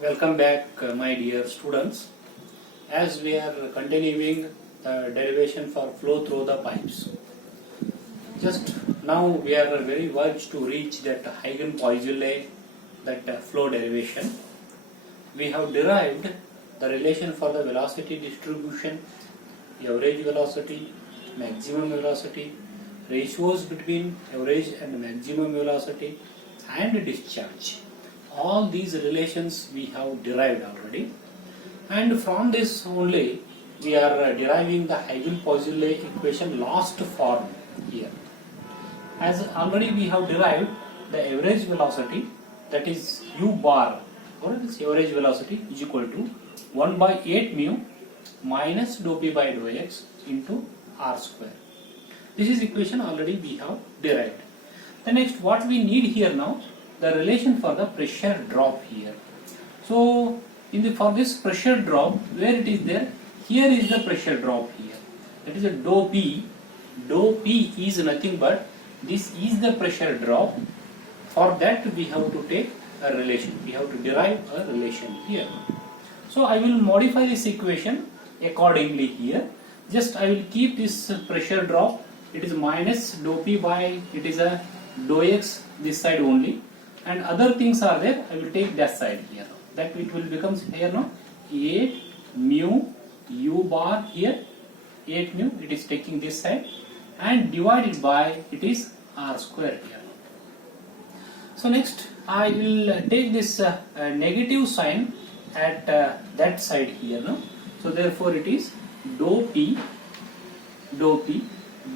Welcome back, my dear students. As we are continuing the derivation for flow through the pipes. Just now we are very verge to reach that Hagen Poisueille, that flow derivation. We have derived the relation for the velocity distribution, average velocity, maximum velocity, ratios between average and maximum velocity, and discharge. All these relations we have derived already, and from this only we are deriving the Hagen Poisueille equation last form here. As already we have derived the average velocity, that is u bar, or this average velocity is equal to 1 by 8 mu minus dou p by dou x into r square. This is equation already we have derived. The next what we need here now, the relation for the pressure drop here. So for this pressure drop, where it is there, here is the pressure drop here. That is a dou p. Dou p is nothing but this is the pressure drop. For that we have to take a relation. We have to derive a relation here. So I will modify this equation accordingly here. Just I will keep this pressure drop. It is minus dou p by, it is a dou x this side only, and other things are there. I will take that side here. That it will become here now 8 mu u bar here, 8 mu, it is taking this side, and divided by it is r square here. So next I will take this negative sign at that side here now. So therefore it is dou p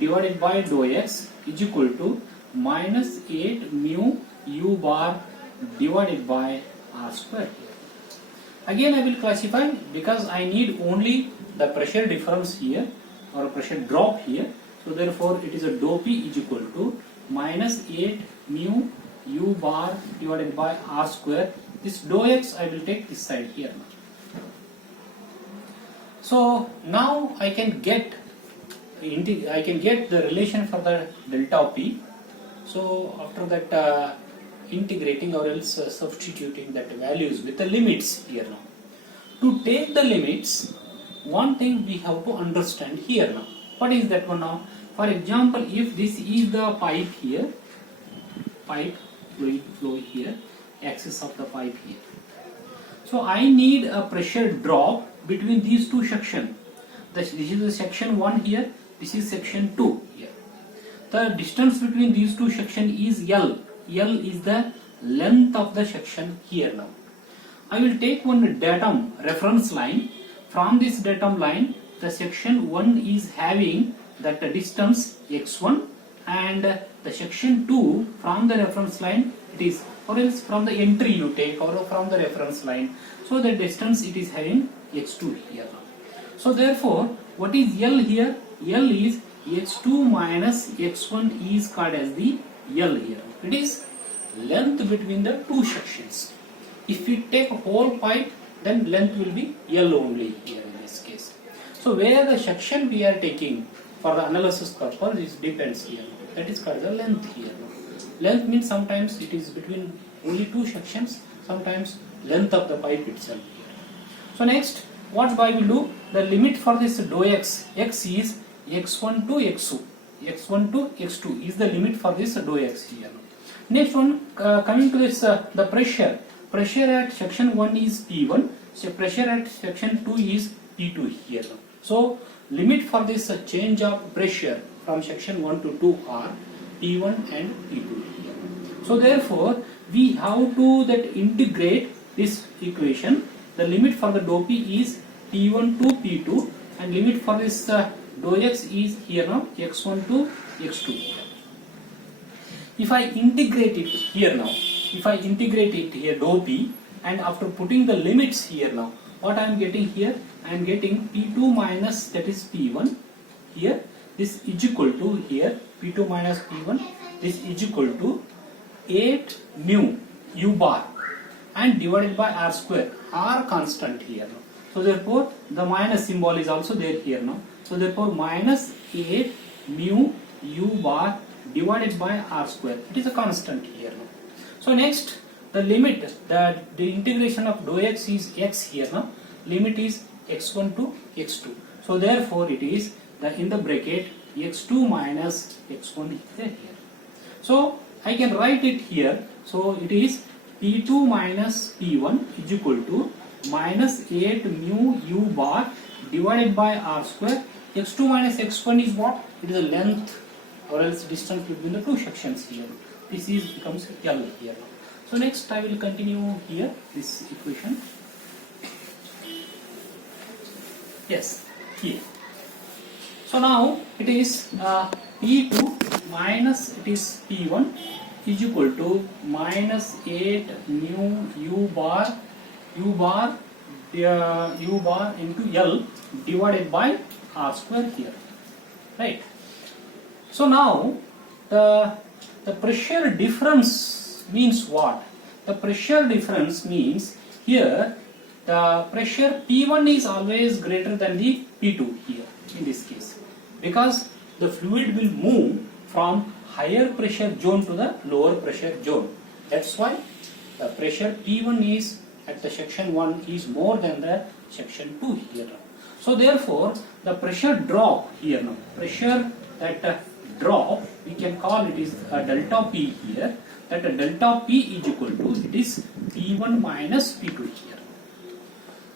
divided by dou x is equal to minus 8 mu u bar divided by r square here. Again I will classify, because I need only the pressure difference here or pressure drop here. So therefore it is a dou p is equal to minus 8 mu u bar divided by r square. This dou x I will take this side here. So now I can get the relation for the delta p. So after that integrating or else substituting that values with the limits here now. To take the limits, one thing we have to understand here now. What is that one now? For example, if this is the pipe here, pipe fluid flow here, axis of the pipe here. So I need a pressure drop between these two sections. This is the section 1 here, this is section 2 here. The distance between these two sections is L. L is the length of the section here now. I will take one datum reference line. From this datum line, the section 1 is having that distance x1, and the section 2 from the reference line it is, or else from the entry you take, or from the reference line. So the distance it is having x2 here now. So therefore what is L here? L is x2 minus x1 is called as the L here. It is length between the two sections. If we take a whole pipe, then length will be L only here in this case. So where the section we are taking for the analysis purpose is depends here. That is called the length here. Length means sometimes it is between only two sections, sometimes length of the pipe itself here. So next what I will do, the limit for this dou x, x is x1 to x2. x1 to x2 is the limit for this dou x here. Next one, coming to this the pressure. Pressure at section 1 is P1, so pressure at section 2 is P2 here. So limit for this change of pressure from section 1 to 2 are P1 and P2 here. So therefore we have to that integrate this equation. The limit for the dou p is P1 to P2, and limit for this dou x is here now x1 to x2. If I integrate it here now, if I integrate it here dou p, and after putting the limits here now, what I am getting here? I am getting P2 minus, that is P1 here. This is equal to here P2 minus P1. This is equal to 8 mu u bar and divided by r square. R constant here now. So therefore the minus symbol is also there here now. So therefore minus 8 mu u bar divided by r square. It is a constant here now. So next the limit, the integration of dou x is x here now, limit is x1 to x2. So therefore it is in the bracket x2 minus x1 is there here. So I can write it here. So it is P2 minus P1 is equal to minus 8 mu u bar divided by r square. X2 minus x1 is what? It is the length or else distance between the two sections here. This is becomes L here. So next I will continue here this equation. Yes, here. So now it is P2 minus it is P1 is equal to minus 8 mu u bar into L divided by r square here, right? So now the pressure difference means what? The pressure difference means here the pressure P1 is always greater than the P2 here in this case, because the fluid will move from higher pressure zone to the lower pressure zone. That's why the pressure P1 is at the section 1 is more than the section 2 here. So therefore the pressure drop here now, pressure that drop we can call it is a delta P here, that a delta P is equal to it is P1 minus P2 here.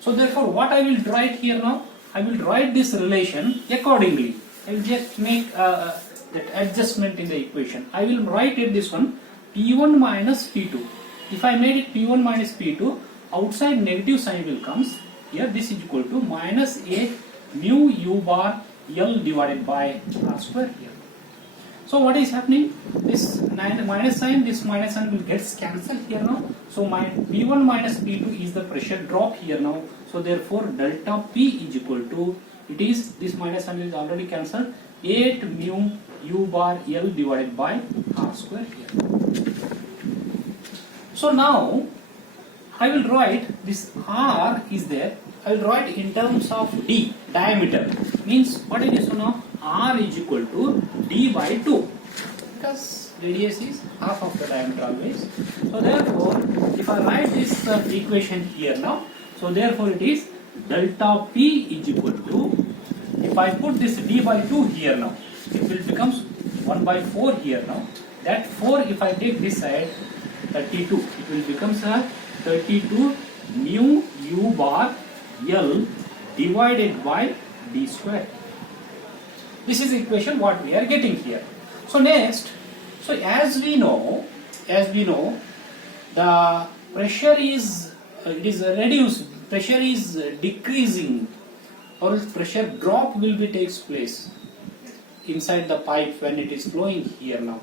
So therefore what I will write here now, I will write this relation accordingly. I will just make that adjustment in the equation. I will write it this one P1 minus P2. If I made it P1 minus P2, outside negative sign will comes here. This is equal to minus a mu u bar L divided by r square here. So what is happening? This minus sign will get cancelled here now. So my P1 minus P2 is the pressure drop here now. So therefore delta P is equal to, it is this minus sign is already cancelled, 8 mu u bar L divided by r square here. So now I will write this r is there. I will write in terms of d, diameter. Means what it is now? R is equal to d by 2, because radius is half of the diameter always. So therefore if I write this equation here now, so therefore it is delta P is equal to, if I put this d by 2 here now, it will becomes 1 by 4 here now. That 4 if I take this side, 32, it will becomes a 32 mu u bar L divided by d square. This is the equation what we are getting here. So next, so as we know the pressure is it is reduced, pressure is decreasing, or pressure drop will be takes place inside the pipe when it is flowing here now.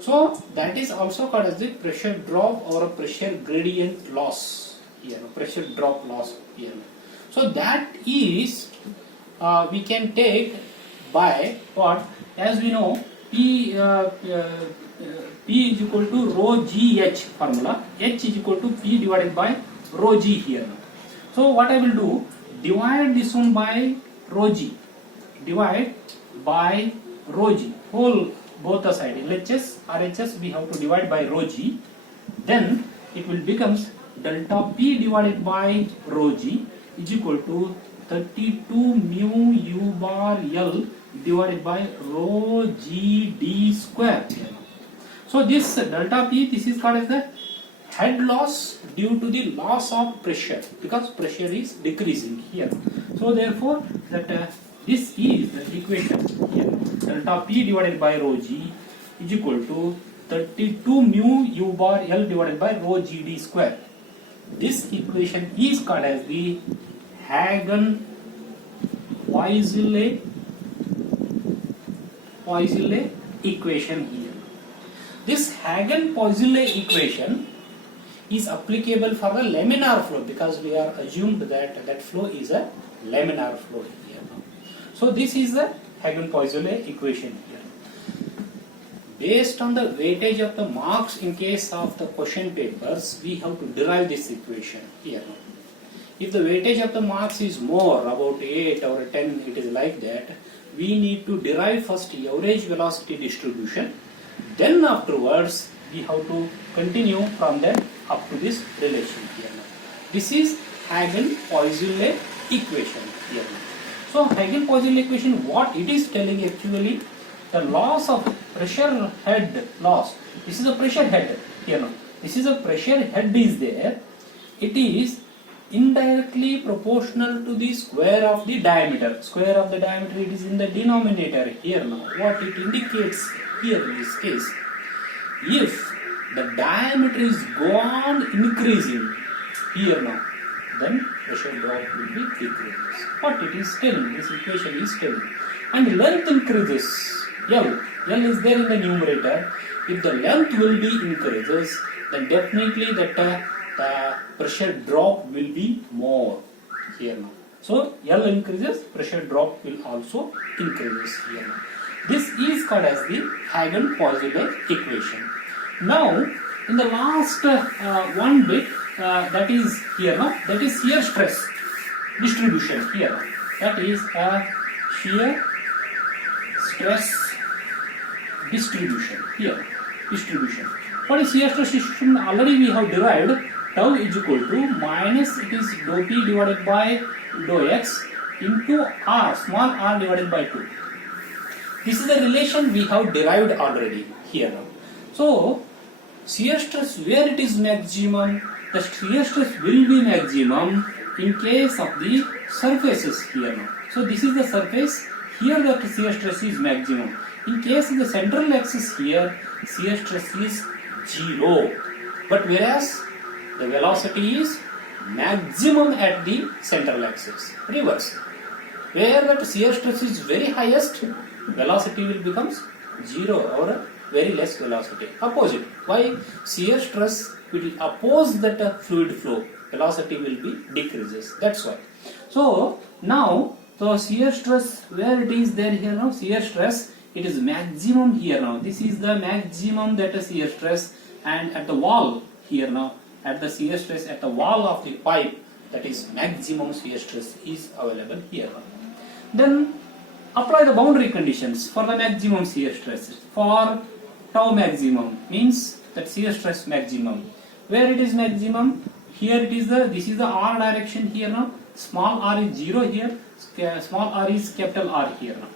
So that is also called as the pressure drop or a pressure gradient loss here, pressure drop loss here. So that is we can take by what? As we know, P is equal to rho GH formula. H is equal to P divided by rho G here. So what I will do? Divide this one by rho G. Divide by rho G. Whole both the side. LHS, RHS we have to divide by rho G. Then it will becomes delta P divided by rho G is equal to 32 mu u bar L divided by rho G d square. So this delta P, this is called as the head loss due to the loss of pressure, because pressure is decreasing here. So therefore that this is the equation here. Delta P divided by rho G is equal to 32 mu u bar L divided by rho G d square. This equation is called as the Hagen Poisueille equation here. This Hagen Poisueille equation is applicable for the laminar flow, because we are assumed that that flow is a laminar flow here. So this is the Hagen Poisueille equation here. Based on the weightage of the marks in case of the question papers, we have to derive this equation here. If the weightage of the marks is more, about 8 or 10, it is like that, we need to derive first average velocity distribution, then afterwards we have to continue from that up to this relation here now. This is Hagen Poisueille equation here now. So Hagen Poisueille equation, what it is telling actually, the loss of pressure head loss. This is a pressure head here now. This is a pressure head is there. It is indirectly proportional to the square of the diameter. Square of the diameter, it is in the denominator here now. What it indicates here in this case, if the diameter is go on increasing here now, then pressure drop will be decreases. What it is telling, this equation is telling. And length increases, L is there in the numerator. If the length will be increases, then definitely that the pressure drop will be more here now. So L increases, pressure drop will also increases here now. This is called as the Hagen Poisueille equation. Now in the last one bit, that is here now, that is shear stress distribution here. That is shear stress distribution here. Distribution. What is shear stress distribution? Already we have derived tau is equal to minus, it is dou p divided by dou x into r, small r divided by 2. This is the relation we have derived already here now. So shear stress where it is maximum, the shear stress will be maximum in case of the surfaces here now. So this is the surface, here the shear stress is maximum. In case of the central axis here, shear stress is 0. But whereas the velocity is maximum at the central axis. Reverse. Where the shear stress is very highest, velocity will becomes 0 or very less velocity. Opposite. Why? Shear stress will oppose that fluid flow. Velocity will be decreases. That's why. So now the shear stress where it is there here now, shear stress, it is maximum here now. This is the maximum that is shear stress, and at the wall here now, at the shear stress at the wall of the pipe, that is maximum shear stress is available here now. Then apply the boundary conditions for the maximum shear stress. For tau maximum means that shear stress maximum. Where it is maximum? Here it is the, this is the r direction here now. Small r is 0 here, small r is capital R here now.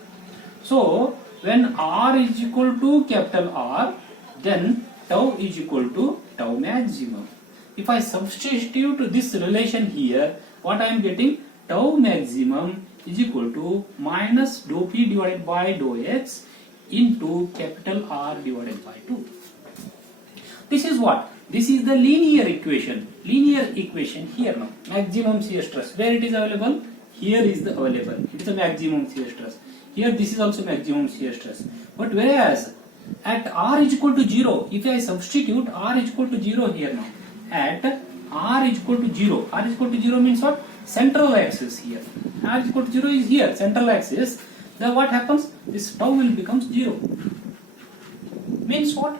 So when r is equal to capital R, then tau is equal to tau maximum. If I substitute this relation here, what I am getting? Tau maximum is equal to minus dou p divided by dou x into capital R divided by 2. This is what? This is the linear equation. Linear equation here now. Maximum shear stress. Where it is available? Here is the available. It is a maximum shear stress. Here this is also maximum shear stress. But whereas at r is equal to 0, if I substitute r is equal to 0 here now. At r is equal to 0. R is equal to 0 means what? Central axis here. R is equal to 0 is here. Central axis. Then what happens? This tau will become 0. Means what?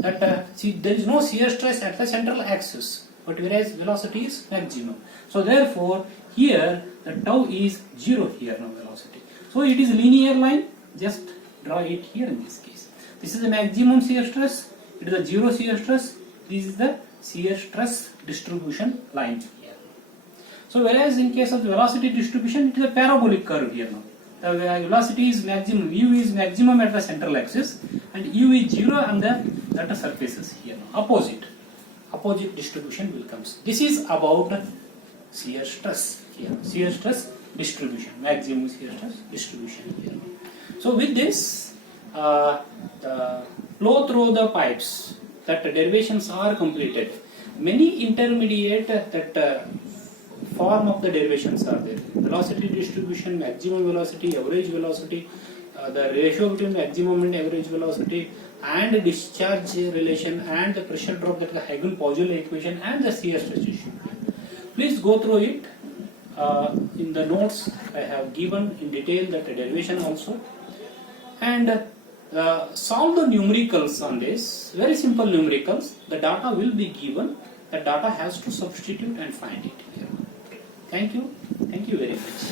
That see, there is no shear stress at the central axis, but whereas velocity is maximum. So therefore here the tau is 0 here now velocity. So it is linear line. Just draw it here in this case. This is the maximum shear stress. It is a 0 shear stress. This is the shear stress distribution line here. So whereas in case of the velocity distribution, it is a parabolic curve here now. The velocity is maximum, u is maximum at the central axis, and u is 0 on the data surfaces here now. Opposite distribution will comes. This is about shear stress here. Shear stress distribution, maximum shear stress distribution here. So with this, the flow through the pipes, that derivations are completed. Many intermediate that form of the derivations are there. Velocity distribution, maximum velocity, average velocity, the ratio between maximum and average velocity, and discharge relation, and the pressure drop, that the Hagen Poisueille equation, and the shear stress distribution. Please go through it. In the notes I have given in detail that derivation also, and solve the numericals on this. Very simple numericals. The data will be given. The data has to substitute and find it here. Thank you very much.